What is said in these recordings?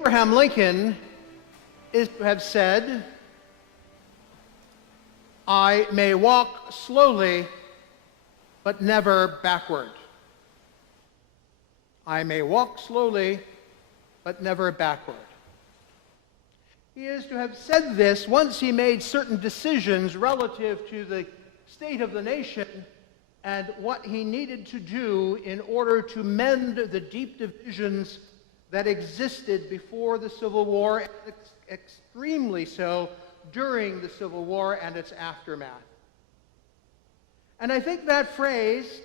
Abraham Lincoln is to have said, "I may walk slowly, but never backward." I may walk slowly, but never backward. He is to have said this once he made certain decisions relative to the state of the nation and what he needed to do in order to mend the deep divisions that existed before the Civil War, and extremely so during the Civil War and its aftermath. And I think that phrase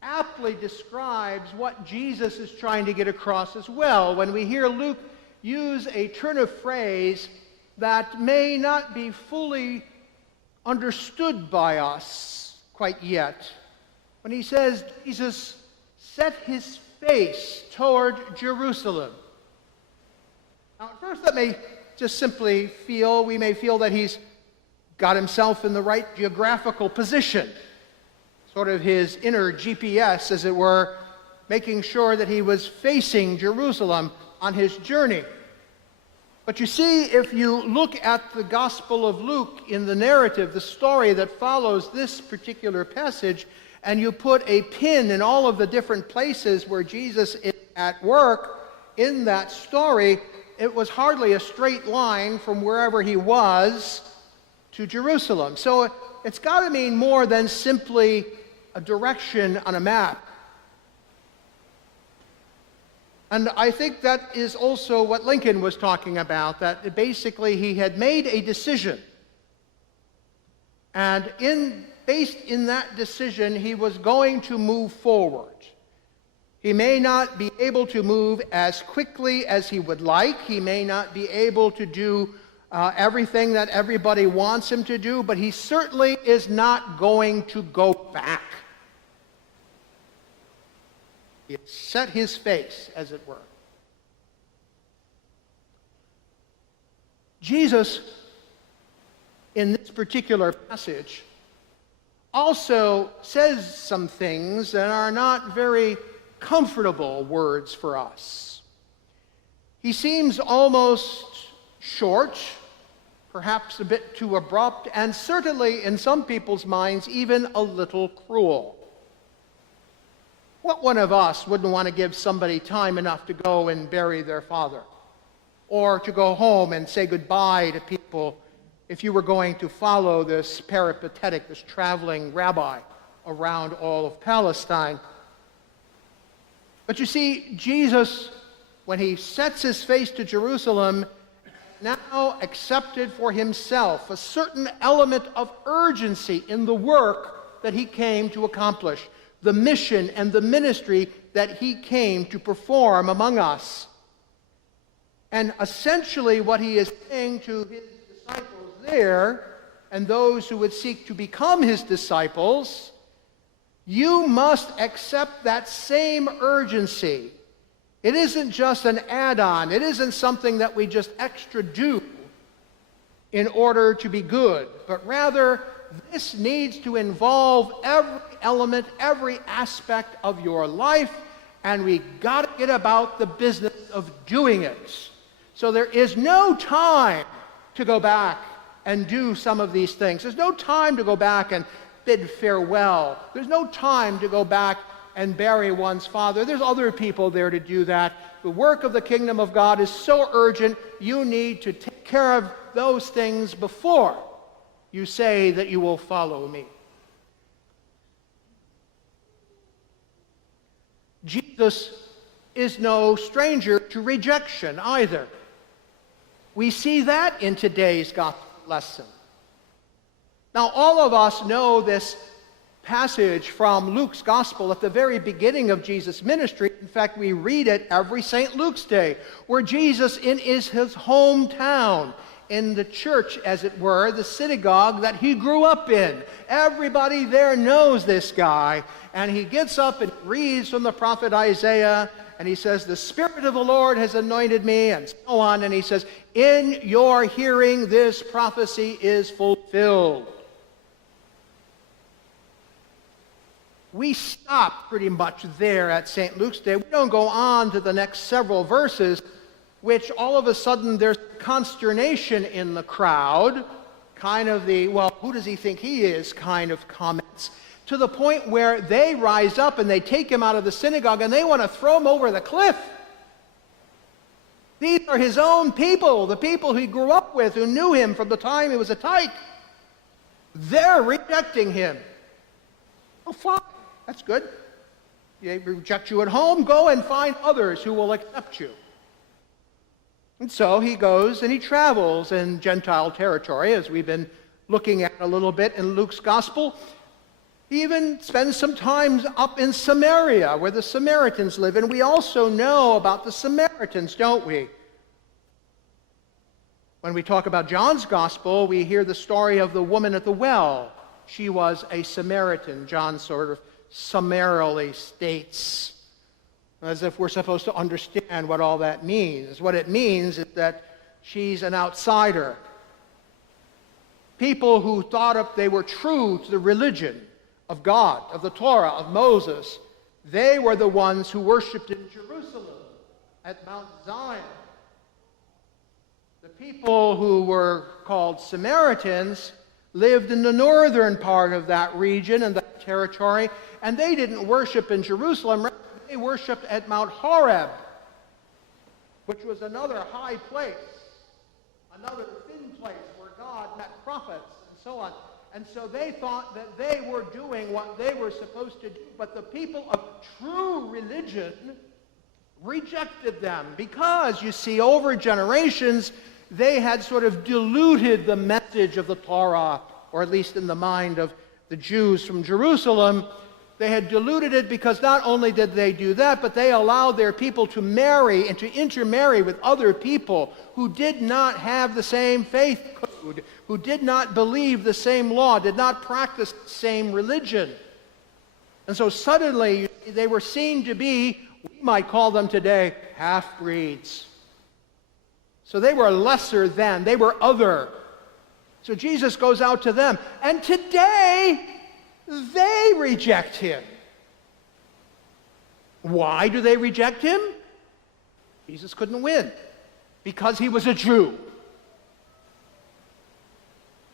aptly describes what Jesus is trying to get across as well. When we hear Luke use a turn of phrase that may not be fully understood by us quite yet, when he says Jesus set his face toward Jerusalem. Now, at first, we may feel that he's got himself in the right geographical position, sort of his inner GPS, as it were, making sure that he was facing Jerusalem on his journey. But you see, if you look at the Gospel of Luke in the narrative, the story that follows this particular passage, and you put a pin in all of the different places where Jesus is at work in that story, it was hardly a straight line from wherever he was to Jerusalem. So it's got to mean more than simply a direction on a map. And I think that is also what Lincoln was talking about, that basically he had made a decision. And based in that decision, he was going to move forward. He may not be able to move as quickly as he would like. He may not be able to do everything that everybody wants him to do, but he certainly is not going to go back. He has set his face, as it were. Jesus, in this particular passage, also says some things that are not very comfortable words for us. He seems almost short, perhaps a bit too abrupt, and certainly in some people's minds even a little cruel. What one of us wouldn't want to give somebody time enough to go and bury their father, or to go home and say goodbye to people if you were going to follow this peripatetic, this traveling rabbi around all of Palestine? But you see, Jesus, when he sets his face to Jerusalem, now accepted for himself a certain element of urgency in the work that he came to accomplish, the mission and the ministry that he came to perform among us. And essentially what he is saying to his disciples there, and those who would seek to become his disciples, you must accept that same urgency. It isn't just an add-on. It isn't something that we just extra do in order to be good, but rather this needs to involve every element, every aspect of your life, and we got to get about the business of doing it. So there is no time to go back and do some of these things. There's no time to go back and bid farewell. There's no time to go back and bury one's father. There's other people there to do that. The work of the kingdom of God is so urgent, you need to take care of those things before you say that you will follow me. Jesus is no stranger to rejection either. We see that in today's gospel lesson. Now, all of us know this passage from Luke's gospel at the very beginning of Jesus' ministry. In fact, we read it every St. Luke's Day, where Jesus in his hometown, in the church, as it were, the synagogue that he grew up in. Everybody there knows this guy, and he gets up and reads from the prophet Isaiah, and he says, "The Spirit of the Lord has anointed me," and so on, and he says, "In your hearing this prophecy is fulfilled." We stop pretty much there at St. Luke's Day. We don't go on to the next several verses, which all of a sudden there's consternation in the crowd, kind of the, well, who does he think he is kind of comments, to the point where they rise up and they take him out of the synagogue and they want to throw him over the cliff. These are his own people, the people he grew up with, who knew him from the time he was a tyke. They're rejecting him. Oh, fine. That's good. They reject you at home. Go and find others who will accept you. And so he goes and he travels in Gentile territory, as we've been looking at a little bit in Luke's gospel. He even spends some time up in Samaria, where the Samaritans live. And we also know about the Samaritans, don't we? When we talk about John's gospel, we hear the story of the woman at the well. She was a Samaritan. John sort of summarily states, as if we're supposed to understand what all that means. What it means is that she's an outsider. People who thought up they were true to the religion of God, of the Torah, of Moses, they were the ones who worshipped in Jerusalem, at Mount Zion. The people who were called Samaritans lived in the northern part of that region and that territory, and they didn't worship in Jerusalem. They worshipped at Mount Horeb, which was another high place, another thin place where God met prophets and so on. And so they thought that they were doing what they were supposed to do, but the people of true religion rejected them because, you see, over generations, they had sort of diluted the message of the Torah, or at least in the mind of the Jews from Jerusalem. They had diluted it because not only did they do that, but they allowed their people to marry and to intermarry with other people who did not have the same faith code, who did not believe the same law, did not practice the same religion. And so suddenly they were seen to be, we might call them today, half-breeds. So they were lesser than, they were other. So Jesus goes out to them. And today, they reject him. Why do they reject him? Jesus couldn't win. Because he was a Jew.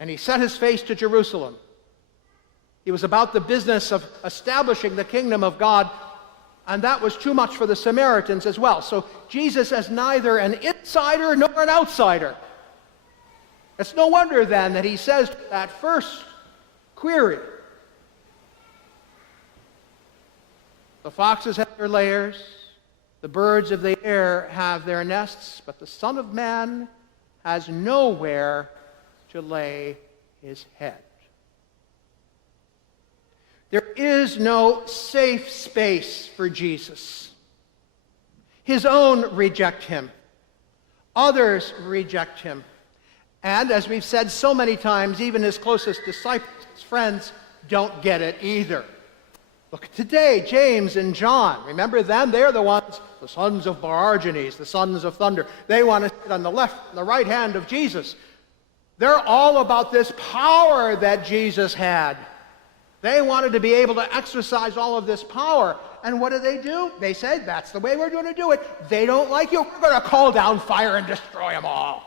And he set his face to Jerusalem. He was about the business of establishing the kingdom of God, and that was too much for the Samaritans as well. So Jesus is neither an insider nor an outsider. It's no wonder then that he says that first query, the foxes have their lairs, the birds of the air have their nests, but the Son of Man has nowhere to lay his head. There is no safe space for Jesus. His own reject him. Others reject him. And as we've said so many times, even his closest disciples, his friends, don't get it either. Look at today, James and John. Remember them? They're the ones, the sons of Boanerges, the sons of thunder. They want to sit on the left and the right hand of Jesus. They're all about this power that Jesus had. They wanted to be able to exercise all of this power. And what do? They said, that's the way we're going to do it. They don't like you. We're going to call down fire and destroy them all.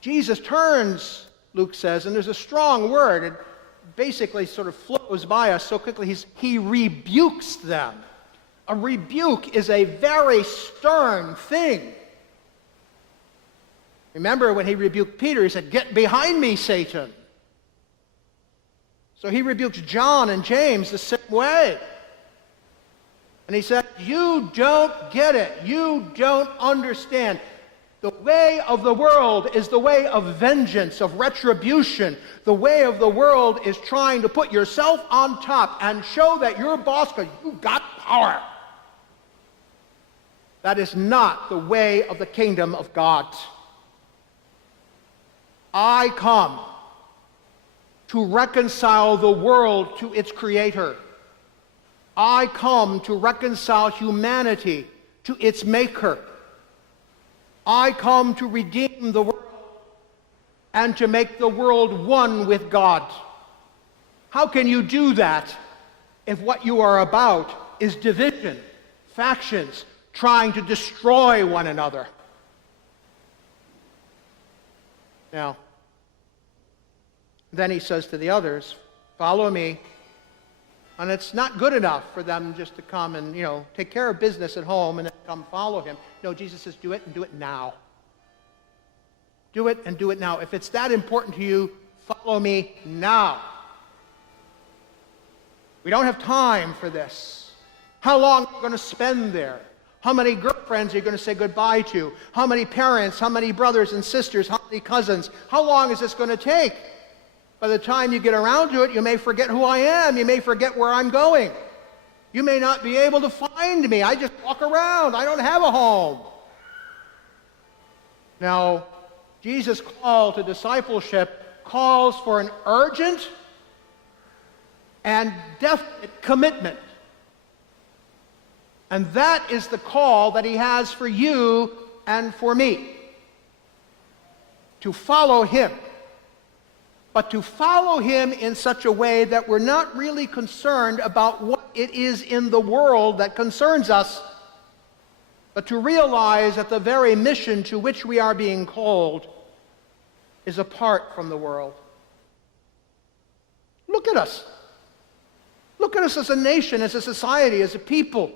Jesus turns, Luke says, and there's a strong word. It basically sort of flows by us so quickly. He rebukes them. A rebuke is a very stern thing. Remember when he rebuked Peter, he said, "Get behind me, Satan." So he rebukes John and James the same way. And he said, you don't get it. You don't understand. The way of the world is the way of vengeance, of retribution. The way of the world is trying to put yourself on top and show that you're boss because you got power. That is not the way of the kingdom of God. I come to reconcile the world to its creator. I come to reconcile humanity to its maker. I come to redeem the world and to make the world one with God. How can you do that if what you are about is division, factions, trying to destroy one another. Now, then he says to the others, follow me. And it's not good enough for them just to come and, take care of business at home and then come follow him. No, Jesus says, do it and do it now. Do it and do it now. If it's that important to you, follow me now. We don't have time for this. How long are you going to spend there? How many girlfriends are you going to say goodbye to? How many parents? How many brothers and sisters? How many cousins? How long is this going to take? By the time you get around to it, you may forget who I am. You may forget where I'm going. You may not be able to find me. I just walk around. I don't have a home. Now, Jesus' call to discipleship calls for an urgent and definite commitment. And that is the call that he has for you and for me. To follow him. But to follow him in such a way that we're not really concerned about what it is in the world that concerns us, but to realize that the very mission to which we are being called is apart from the world. Look at us. Look at us as a nation, as a society, as a people.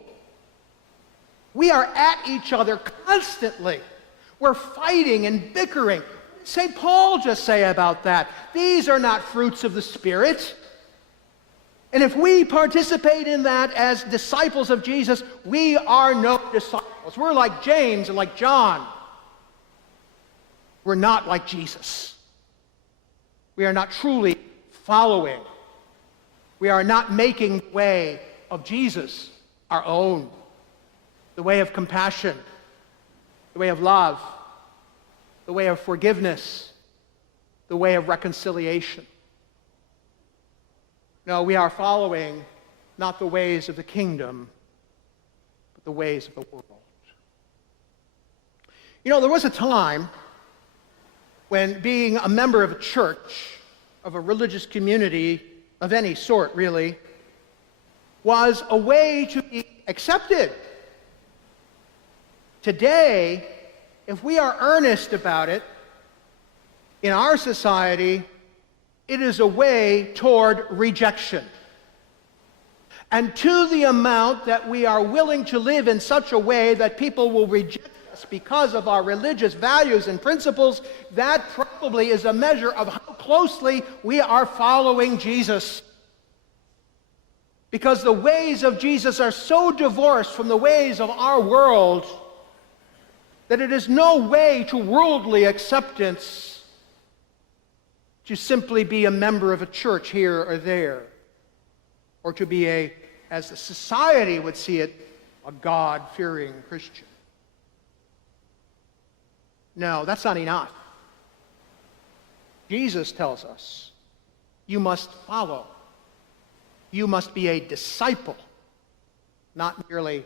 We are at each other constantly. We're fighting and bickering. St. Paul just say about that? These are not fruits of the Spirit. And if we participate in that as disciples of Jesus, we are no disciples. We're like James and like John. We're not like Jesus. We are not truly following. We are not making the way of Jesus our own. The way of compassion, the way of love, the way of forgiveness, the way of reconciliation. No, we are following not the ways of the kingdom, but the ways of the world. There was a time when being a member of a church, of a religious community, of any sort really, was a way to be accepted. Today, if we are earnest about it, in our society, it is a way toward rejection. And to the amount that we are willing to live in such a way that people will reject us because of our religious values and principles, that probably is a measure of how closely we are following Jesus. Because the ways of Jesus are so divorced from the ways of our world that it is no way to worldly acceptance to simply be a member of a church here or there, or to be as the society would see it, a God-fearing Christian. No, that's not enough. Jesus tells us, you must follow. You must be a disciple, not merely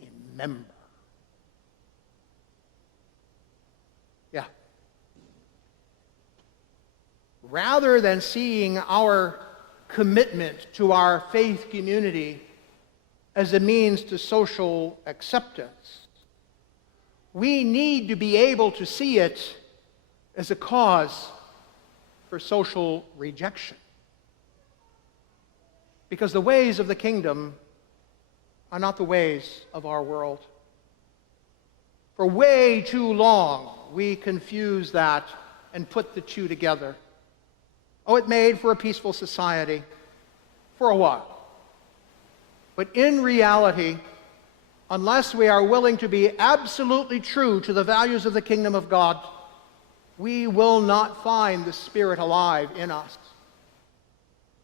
a member. Yeah. Rather than seeing our commitment to our faith community as a means to social acceptance, we need to be able to see it as a cause for social rejection. Because the ways of the kingdom are not the ways of our world. For way too long, we confuse that and put the two together. Oh, it made for a peaceful society for a while. But in reality, unless we are willing to be absolutely true to the values of the kingdom of God, we will not find the Spirit alive in us.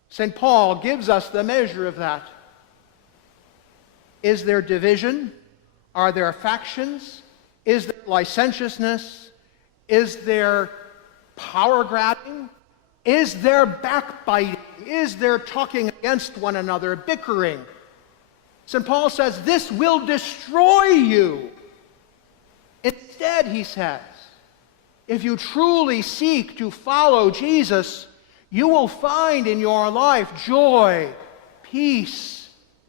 St. Paul gives us the measure of that. Is there division? Are there factions? Is there licentiousness? Is there power grabbing? Is there backbiting? Is there talking against one another, bickering? St. Paul says, this will destroy you. Instead, he says, if you truly seek to follow Jesus, you will find in your life joy, peace,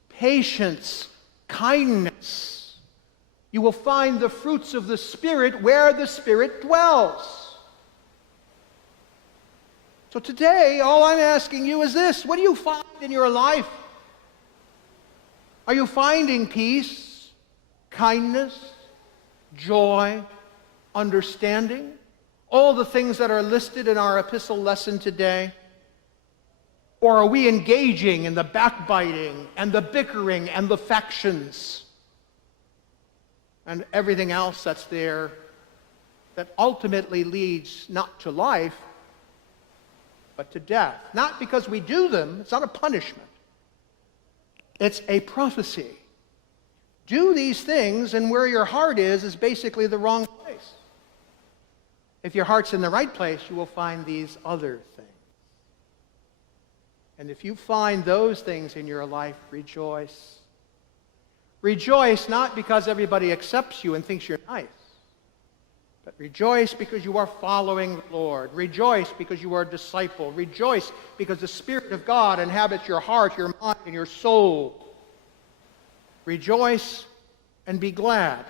patience, kindness, You will find the fruits of the Spirit where the Spirit dwells. So today, all I'm asking you is this: what do you find in your life? Are you finding peace, kindness, joy, understanding? All the things that are listed in our epistle lesson today? Or are we engaging in the backbiting and the bickering and the factions and everything else that's there that ultimately leads not to life, but to death? Not because we do them, it's not a punishment. It's a prophecy. Do these things, and where your heart is basically the wrong place. If your heart's in the right place, you will find these other things. And if you find those things in your life, rejoice. Rejoice not because everybody accepts you and thinks you're nice, but rejoice because you are following the Lord. Rejoice because you are a disciple. Rejoice because the Spirit of God inhabits your heart, your mind, and your soul. Rejoice and be glad,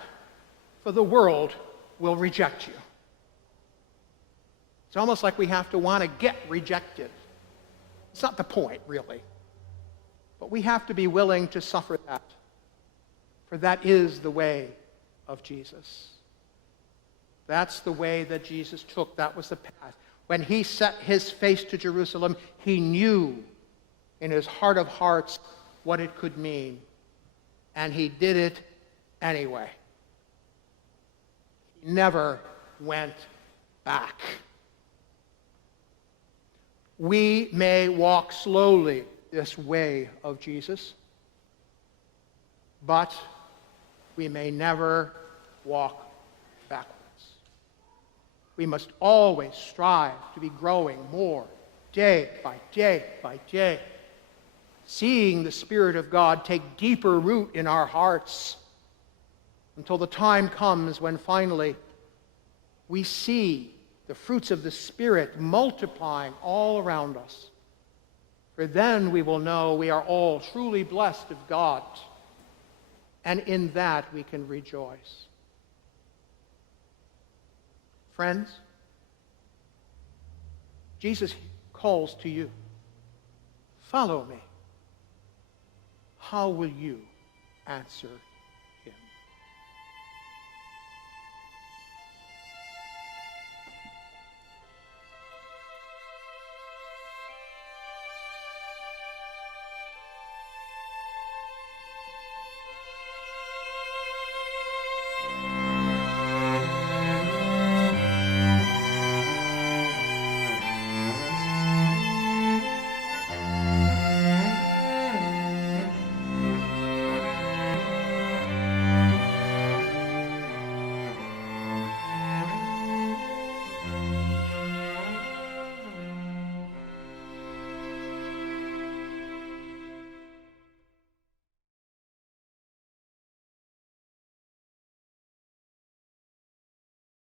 for the world will reject you. It's almost like we have to want to get rejected. It's not the point, really. But we have to be willing to suffer that, for that is the way of Jesus. That's the way that Jesus took. That was the path. When he set his face to Jerusalem, he knew in his heart of hearts what it could mean. And he did it anyway. He never went back. We may walk slowly this way of Jesus, but we may never walk backwards. We must always strive to be growing more day by day by day, seeing the Spirit of God take deeper root in our hearts until the time comes when finally we see the fruits of the Spirit multiplying all around us. For then we will know we are all truly blessed of God, and in that we can rejoice. Friends, Jesus calls to you. Follow me. How will you answer